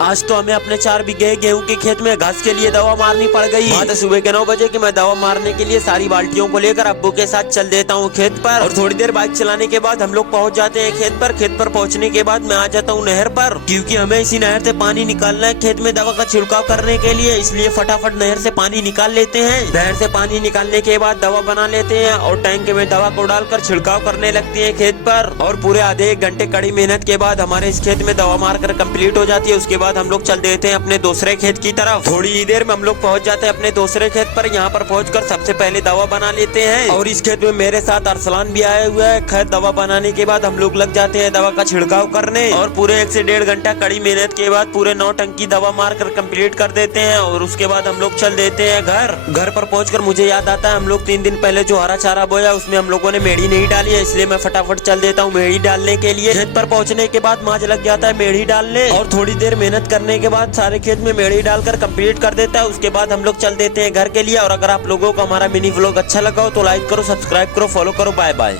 आज तो हमें अपने 4 बीघे गेहूं के खेत में घास के लिए दवा मारनी पड़ गई। बात सुबह के 9 बजे कि मैं दवा मारने के लिए सारी बाल्टियों को लेकर अब्बू के साथ चल देता हूँ खेत पर। और थोड़ी देर बाइक चलाने के बाद हम लोग पहुँच जाते हैं खेत पर। खेत पर पहुँचने के बाद मैं आ जाता हूँ नहर पर, क्योंकि हमें इसी नहर से पानी निकालना है खेत में दवा का छिड़काव करने के लिए। इसलिए फटाफट नहर से पानी निकाल लेते हैं। नहर से पानी निकालने के बाद दवा बना लेते हैं और टैंक में दवा को डालकर छिड़काव करने लगते हैं खेत पर। और पूरे आधे 1 घंटे कड़ी मेहनत के बाद हमारे इस खेत में दवा मारकर कंप्लीट हो जाती है। उसके बाद हम लोग चल देते हैं अपने दूसरे खेत की तरफ। थोड़ी ही देर में हम लोग पहुंच जाते हैं अपने दूसरे खेत पर। यहाँ पर पहुंचकर सबसे पहले दवा बना लेते हैं। और इस खेत में मेरे साथ अरसलान भी आया हुआ है। खैर दवा बनाने के बाद हम लोग लग जाते हैं दवा का छिड़काव करने। और पूरे 1 से 1.5 घंटा कड़ी मेहनत के बाद पूरे 9 टंकी दवा मारकर कंप्लीट कर देते हैं। और उसके बाद हम लोग चल देते हैं घर पर पहुंचकर मुझे याद आता है हम लोग 3 दिन पहले जो हरा चारा बोया उसमें हम लोगों ने मेढ़ी नहीं डाली है। इसलिए मैं फटाफट चल देता हूँ मेढ़ी डालने के लिए। खेत पर पहुंचने के बाद माज लग जाता है मेढ़ी डालने। और थोड़ी देर मेहनत करने के बाद सारे खेत में मेढ़ी डालकर कंप्लीट कर देता है। उसके बाद हम लोग चल देते हैं घर के लिए। और अगर आप लोगों को हमारा मिनी व्लॉग अच्छा लगा हो तो लाइक करो, सब्सक्राइब करो, फॉलो करो। Bye bye.